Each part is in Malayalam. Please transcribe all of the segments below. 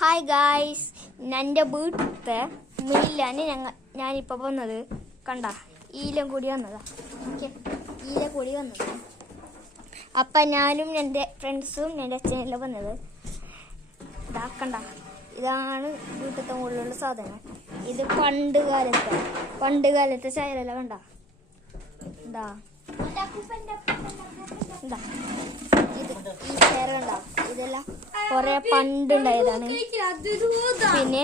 ഹായ് ഗായ്സ്, എൻ്റെ വീട്ടിലത്തെ മുന്നിലാണ് ഞാനിപ്പോൾ വന്നത്. കണ്ട ഈലം കൂടി വന്നതാ. ഓക്കെ, ഈല കൂടി വന്നത്. അപ്പം ഞാനും എൻ്റെ ഫ്രണ്ട്സും എൻ്റെ അച്ഛനെല്ലാം വന്നത്. ഇതാ കണ്ട, ഇതാണ് വീട്ടിലത്തെ മുകളിലുള്ള സാധനം. ഇത് പണ്ട് കാലത്തെ ചായലല്ല. കണ്ട എന്താ എന്താ ഇത്, ഈ ചെയർ കണ്ട, ഇതെല്ലാം കൊറേ പണ്ടുണ്ടായതാണ്. പിന്നെ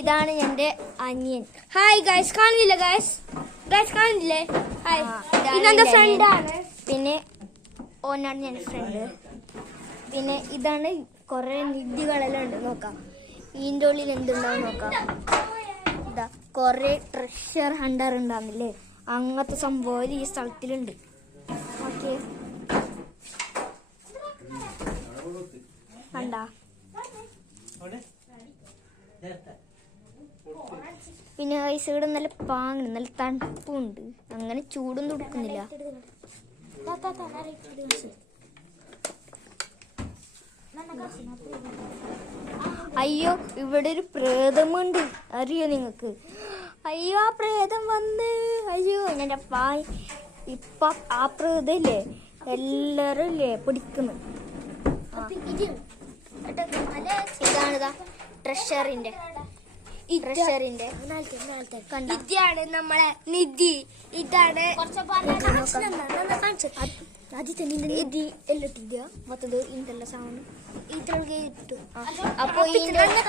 ഇതാണ് എൻ്റെ അനിയൻ. ഹായ് ഗൈസ്, കാണില്ലേ കാണില്ലേ? ഇതെന്റെ ഫ്രണ്ടാണ്. പിന്നെ ഓനാണ് എൻ്റെ ഫ്രണ്ട്. പിന്നെ ഇതാണ് കൊറേ നിധികളെല്ലാം ഉണ്ട്. നോക്കാം ഇതിൻ്റെ ഉള്ളിൽ എന്തുണ്ടാവും നോക്കാം. ഇതാ കൊറേ ട്രഷർ ഹണ്ടർ ഉണ്ടാവുന്നില്ലേ, അങ്ങനത്തെ സംഭവം ഈ സ്ഥലത്തിലുണ്ട്. ഓക്കെ, കണ്ട. പിന്നെ വയസ്സ് ഇവിടെ നല്ല പാങ്ങ്, നല്ല തണുപ്പുണ്ട്. അങ്ങനെ ചൂടും തുടുക്കുന്നില്ല. അയ്യോ, ഇവിടെ ഒരു പ്രേതമുണ്ട്, അറിയോ നിങ്ങൾക്ക്? അയ്യോ, ആ പ്രേതം വന്ന്, അയ്യോ എൻ്റെ പായ്. ഇപ്പൊ ആ പ്രേതല്ലേ എല്ലാരും ഇല്ലേ പിടിക്കുന്നു. ഇതാണിതാ ട്രഷറിന്റെ ഇതാണ് നമ്മളെ നിധി. ഇതാണ് മൊത്തത് ഇന്തെല്ലാം സാധനം ഇതൊക്കെ ഇട്ടു. അപ്പൊ ഇല്ലടി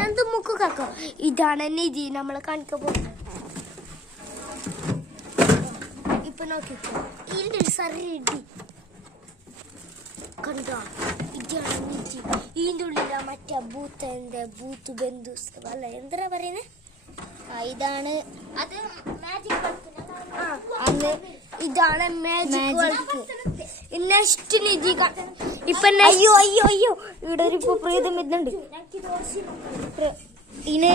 ನಂದು ಮುಖ ಹಾಕು. ഇതാണ് നിധി നമ്മളെ കാണിക്കാൻ പോകുന്നത്. ഇപ്പൊ നോക്കിക്കോ, ഇതിന്റെ സറിടി കണ്ടോ? ഇതാണ് നിധി. ഇതിന്റെ ഉള്ളില മറ്റേ ബൂത്ത് ബന്ധുസ് അല്ല, എന്താ പറയുന്നത്? ഇതാണ് അത് മാജിക് ബൾബ്. ഇതാണ് മാജിക് ബൾബ്. നെക്സ്റ്റ് നിധി ഇപ്പൊ അയ്യോ അയ്യോ അയ്യോ, ഇവിടെ ഒരു പ്രേതം ഇതുണ്ട്. ഇതിനെ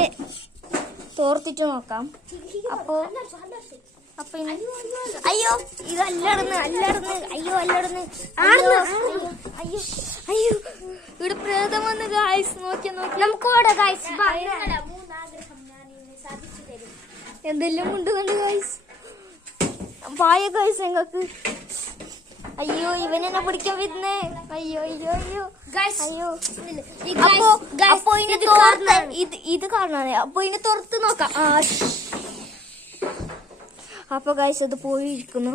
തോർത്തിട്ട് നോക്കാം. അപ്പൊ അയ്യോ, ഇത് അല്ലടന്ന് അയ്യോ അല്ലടന്ന് അയ്യോ അയ്യോ, ഇവിടെ പ്രേതം വന്ന് ഗായ്സ്. നോക്കി നമുക്ക് ഓടാ ഗായ്സ്. എന്തെല്ലാം ഉണ്ട് കണ്ട് ഗായ്സ്. പായ ഗായ്സ് ഞങ്ങൾക്ക്. അയ്യോ, ഇവനെന്നെ പിടിക്കാൻ വരുന്നേ. അയ്യോ അയ്യോ അയ്യോ അയ്യോ. അപ്പൊ ഇത് കാണാതെ അപ്പൊ ഇതിനെ തുറത്ത് നോക്കാം. അപ്പൊ ഗൈസ് അത് പോയിരിക്കുന്നു.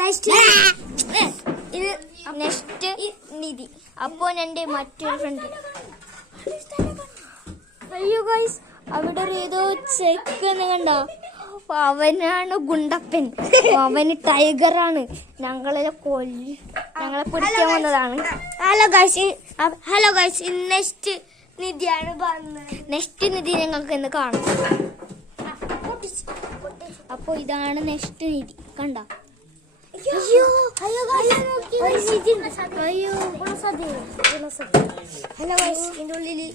നെക്സ്റ്റ് നിധി. അപ്പൊ എൻ്റെ മറ്റൊരു ഫ്രണ്ട്. അയ്യോ ഗൈസ്, അവിടെ ഒരു ഏതോ ചെക്കന്ന് കണ്ട. അവനാണ് ഗുണ്ടപ്പൻ, അവന് ടൈഗറാണ്. ഞങ്ങളെ പിടിക്കാൻ വന്നതാണ്. ഹലോ ഗൈസ്, നെക്സ്റ്റ് നിധിയാണ് വന്നത്. നെക്സ്റ്റ് നിധി ഞങ്ങൾക്ക് ഇന്ന് കാണാം. അപ്പൊ ഇതാണ് നെക്സ്റ്റ് നിധി. കണ്ട? അയ്യോ ഹലോ ഗൈസ്, ഇതിന്റെ ഉള്ളില്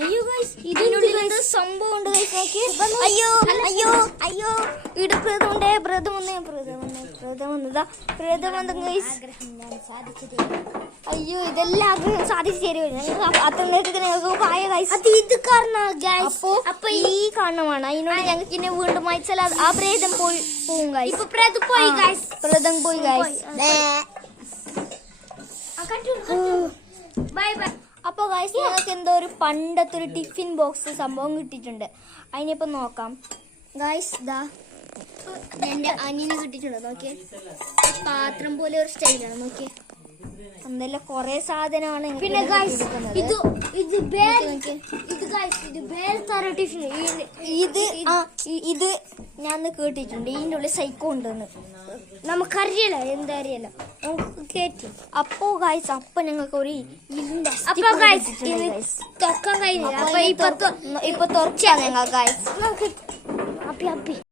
അയ്യോ ഗൈസ്, ഇതിനുള്ളിൽ എന്ത് സംഭവം ഉണ്ട് ഗൈസ്. നോക്കി. അയ്യോ അയ്യോ അയ്യോ, ഇവിടെ പ്രേതം വന്നു ഗൈസ്. അയ്യോ, ഇതെല്ലാം ആഗ്രഹം സാധിച്ചു തരുമോ? ഞങ്ങൾക്ക് പായ ഗൈസ്. അപ്പൊ ഈ കാരണമാണ്. അതിനോട് ഞങ്ങൾക്ക് ഇന്നെ വീണ്ടും അയച്ചാൽ ആ പ്രേതം പോവും ഗൈസ്. പ്രേതം പോയി ഗൈസ്. Bye bye. അപ്പൊ ഗൈസ്, ഞങ്ങൾക്ക് എന്തോ ഒരു പണ്ടത്തെ ഒരു ടിഫിൻ ബോക്സ് സംഭവം കിട്ടിയിട്ടുണ്ട്. അതിനിപ്പോ നോക്കാം ഗൈസ്. ദാ എന്റെ അനിയന് കിട്ടിയിട്ടുണ്ട്. നോക്കിയേ, പാത്രം പോലെ ഒരു സ്റ്റൈലാണ്. നോക്കിയേ, എന്തെല്ലാം കൊറേ സാധനമാണ്. പിന്നെ ഇത് ഞാൻ കേട്ടിട്ടുണ്ട്. ഇതിന്റെ ഉള്ളിൽ സൈക്കോ ഉണ്ടെന്ന്. നമുക്കറിയില്ല, എന്താ അറിയില്ല, നമുക്ക് കേട്ടി. അപ്പോ ഗൈസ്, അപ്പൊ ഞങ്ങൾക്ക് ഒരു ഇതിന്റെ ഇപ്പൊ തുറച്ചാ ഞങ്ങൾ ഗൈസ്. അപ്പി